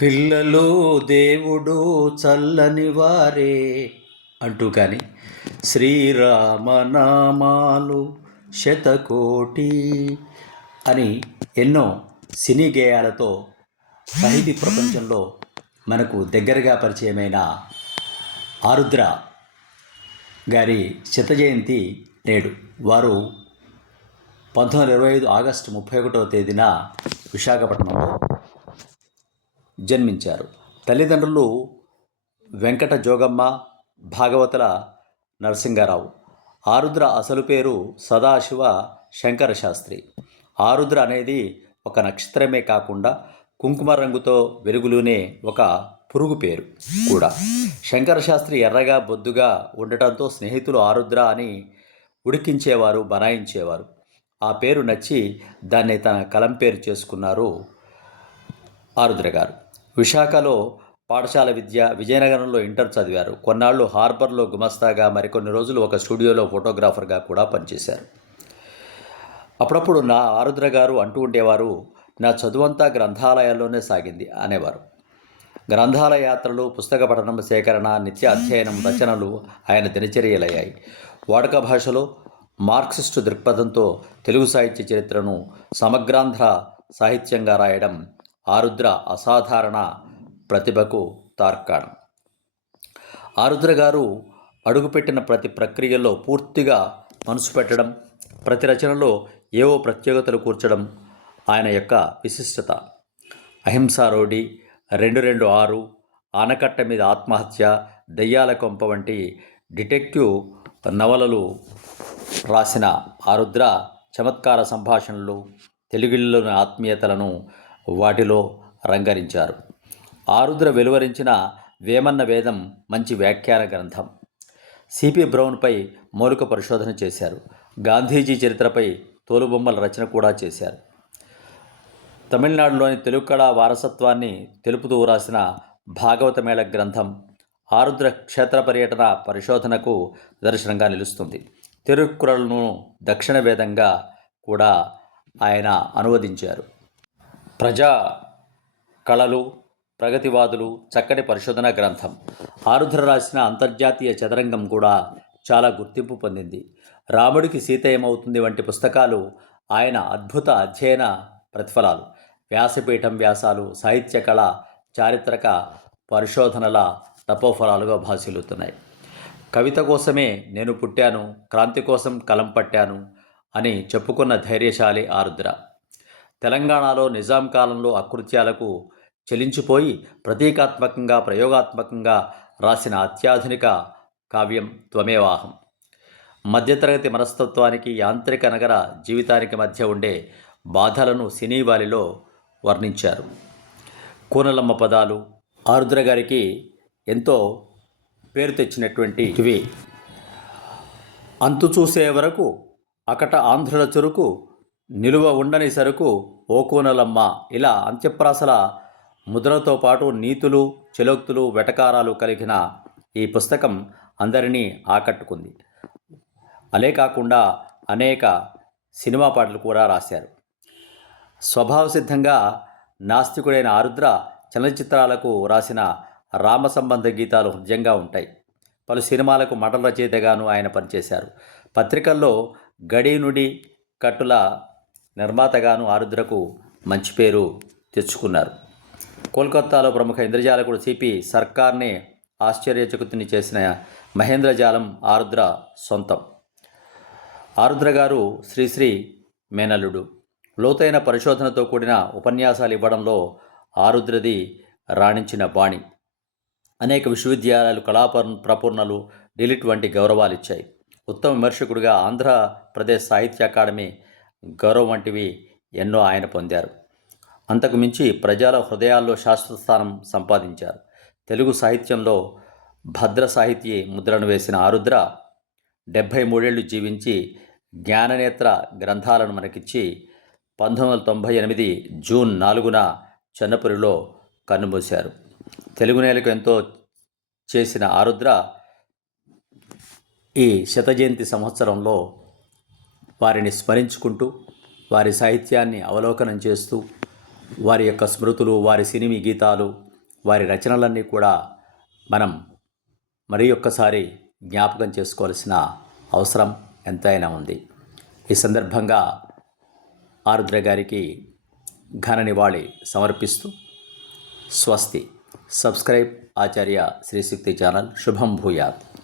పిల్లలు దేవుడు చల్లని వారే అంటూ కానీ శ్రీరామనామాలు శతకోటి అని ఎన్నో సినీ గేయాలతో సాహితీ ప్రపంచంలో మనకు దగ్గరగా పరిచయమైన ఆరుద్ర గారి శత జయంతి నేడు. వారు పంతొమ్మిది ఇరవై ఐదు ఆగస్టు ముప్పై ఒకటవ తేదీన విశాఖపట్నంలో జన్మించారు. తల్లిదండ్రులు వెంకట జోగమ్మ భాగవతుల నరసింగారావు. ఆరుద్ర అసలు పేరు సదాశివ శంకర శాస్త్రి ఆరుద్ర అనేది ఒక నక్షత్రమే కాకుండా కుంకుమ రంగుతో వెలుగులోనే ఒక పురుగు పేరు కూడా. శంకర శాస్త్రి ఎర్రగా బొద్దుగా ఉండటంతో స్నేహితులు ఆరుద్ర అని ఉడికించేవారు బనాయించేవారు. ఆ పేరు నచ్చి దాన్ని తన కలం పేరు చేసుకున్నారు ఆరుద్ర గారు. విశాఖలో పాఠశాల విద్య విజయనగరంలో ఇంటర్ చదివారు. కొన్నాళ్ళు హార్బర్లో గుమస్తాగా మరికొన్ని రోజులు ఒక స్టూడియోలో ఫోటోగ్రాఫర్గా కూడా పనిచేశారు. అప్పుడప్పుడు నా ఆరుద్ర గారు అంటూ ఉండేవారు నా చదువంతా గ్రంథాలయాల్లోనే సాగింది అనేవారు. గ్రంథాలయ యాత్రలు పుస్తక పఠనం సేకరణ నిత్య అధ్యయనం రచనలు ఆయన దినచర్యలయ్యాయి. వాడుక భాషలో మార్క్సిస్టు దృక్పథంతో తెలుగు సాహిత్య చరిత్రను సమగ్రాంధ్ర సాహిత్యంగా రాయడం ఆరుద్ర అసాధారణ ప్రతిభకు తార్కాణం. ఆరుద్ర గారు అడుగుపెట్టిన ప్రతి ప్రక్రియలో పూర్తిగా మనసు పెట్టడం ప్రతి రచనలో ఏవో ప్రత్యేకతలు కూర్చడం ఆయన యొక్క విశిష్టత. అహింసారోడి రెండు రెండు ఆరు ఆనకట్ట మీద ఆత్మహత్య దయ్యాల కొంప వంటి డిటెక్టివ్ నవలలు రాసిన ఆరుద్ర చమత్కార సంభాషణలు తెలుగులోని ఆత్మీయతలను వాటిలో రంగరించారు. ఆరుద్ర వెలువరించిన వేమన్న వేదం మంచి వ్యాఖ్యాన గ్రంథం. సిపి బ్రౌన్పై మౌలిక పరిశోధన చేశారు. గాంధీజీ చరిత్రపై తోలుబొమ్మల రచన కూడా చేశారు. తమిళనాడులోని తెలుగు కళా వారసత్వాన్ని తెలుపుతూ రాసిన భాగవతమేళ గ్రంథం ఆరుద్ర క్షేత్ర పర్యటన పరిశోధనకు దర్శనంగా నిలుస్తుంది. తిరుక్కురలను దక్షిణ వేదంగా కూడా ఆయన అనువదించారు. ప్రజా కళలు ప్రగతివాదులు చక్కటి పరిశోధన గ్రంథం. ఆరుద్ర రాసిన అంతర్జాతీయ చదరంగం కూడా చాలా గుర్తింపు పొందింది. రాముడికి సీత ఏమవుతుంది వంటి పుస్తకాలు ఆయన అద్భుత అధ్యయన ప్రతిఫలాలు. వ్యాసపీఠం వ్యాసాలు సాహిత్య కళ చారిత్రక పరిశోధనల తపోఫలాలుగా భాసిల్లుతున్నాయి. కవిత కోసమే నేను పుట్టాను క్రాంతి కోసం కలం పట్టాను అని చెప్పుకున్న ధైర్యశాలి ఆరుద్ర. తెలంగాణలో నిజాం కాలంలో అకృత్యాలకు చెలించిపోయి ప్రతీకాత్మకంగా ప్రయోగాత్మకంగా రాసిన అత్యాధునిక కావ్యం త్వమేవాహం. మధ్యతరగతి మనస్తత్వానికి యాంత్రిక నగర జీవితానికి మధ్య ఉండే బాధలను సినీవాలిలో వర్ణించారు. కూనలమ్మ పదాలు ఆరుద్ర గారికి ఎంతో పేరు తెచ్చినటువంటి ఇవి అంతు చూసే వరకు అకట ఆంధ్రుల చెరుకు నిలువ ఉండని సరుకు ఓకోనలమ్మ ఇలా అంత్యప్రాసల ముద్రతో పాటు నీతులు చెలోక్తులు వెటకారాలు కలిగిన ఈ పుస్తకం అందరినీ ఆకట్టుకుంది. అలే కాకుండా అనేక సినిమా పాటలు కూడా రాశారు. స్వభావసిద్ధంగా నాస్తికుడైన ఆరుద్ర చలనచిత్రాలకు రాసిన రామ సంబంధ గీతాలు హృదయంగా ఉంటాయి. పలు సినిమాలకు మటల రచయితగాను ఆయన పనిచేశారు. పత్రికల్లో గడి నుడి కట్టుల నిర్మాతగాను ఆరుద్రకు మంచి పేరు తెచ్చుకున్నారు. కోల్కత్తాలో ప్రముఖ ఇంద్రజాలకుడు సిపి సర్కార్నే ఆశ్చర్యచకుతిని చేసిన మహేంద్రజాలం ఆరుద్ర సొంతం. ఆరుద్ర గారు శ్రీశ్రీ మేనల్లుడు. లోతైన పరిశోధనతో కూడిన ఉపన్యాసాలు ఇవ్వడంలో ఆరుద్రది రాణించిన బాణి. అనేక విశ్వవిద్యాలయాలు కళాపర్ ప్రపూర్ణలు డిలిట్ వంటి గౌరవాలు ఇచ్చాయి ఉత్తమ విమర్శకుడిగా ఆంధ్రప్రదేశ్ సాహిత్య అకాడమీ గౌరవం వంటివి ఎన్నో ఆయన పొందారు. అంతకు మించి ప్రజల హృదయాల్లో శాశ్వత స్థానం సంపాదించారు. తెలుగు సాహిత్యంలో భద్ర సాహితీ ముద్రను వేసిన ఆరుద్ర డెబ్భై మూడేళ్ళు జీవించి జ్ఞాననేత్ర గ్రంథాలను మనకిచ్చి పంతొమ్మిది వందల తొంభై ఎనిమిది జూన్ నాలుగున చెన్నపురిలో కన్నుమూశారు. తెలుగు నేలకు ఎంతో చేసిన ఆరుద్ర ఈ శతజయంతి సంవత్సరంలో వారిని స్మరించుకుంటూ వారి సాహిత్యాన్ని అవలోకనం చేస్తూ వారి యొక్క స్మృతులు వారి సినిమీ గీతాలు వారి రచనలన్నీ కూడా మనం మరి ఒక్కసారి జ్ఞాపకం చేసుకోవాల్సిన అవసరం ఎంతైనా ఉంది. ఈ సందర్భంగా ఆరుద్ర గారికి ఘన నివాళి సమర్పిస్తూ స్వస్తి. Subscribe Acharya Shrishakti channel. శుభం భూయాత్.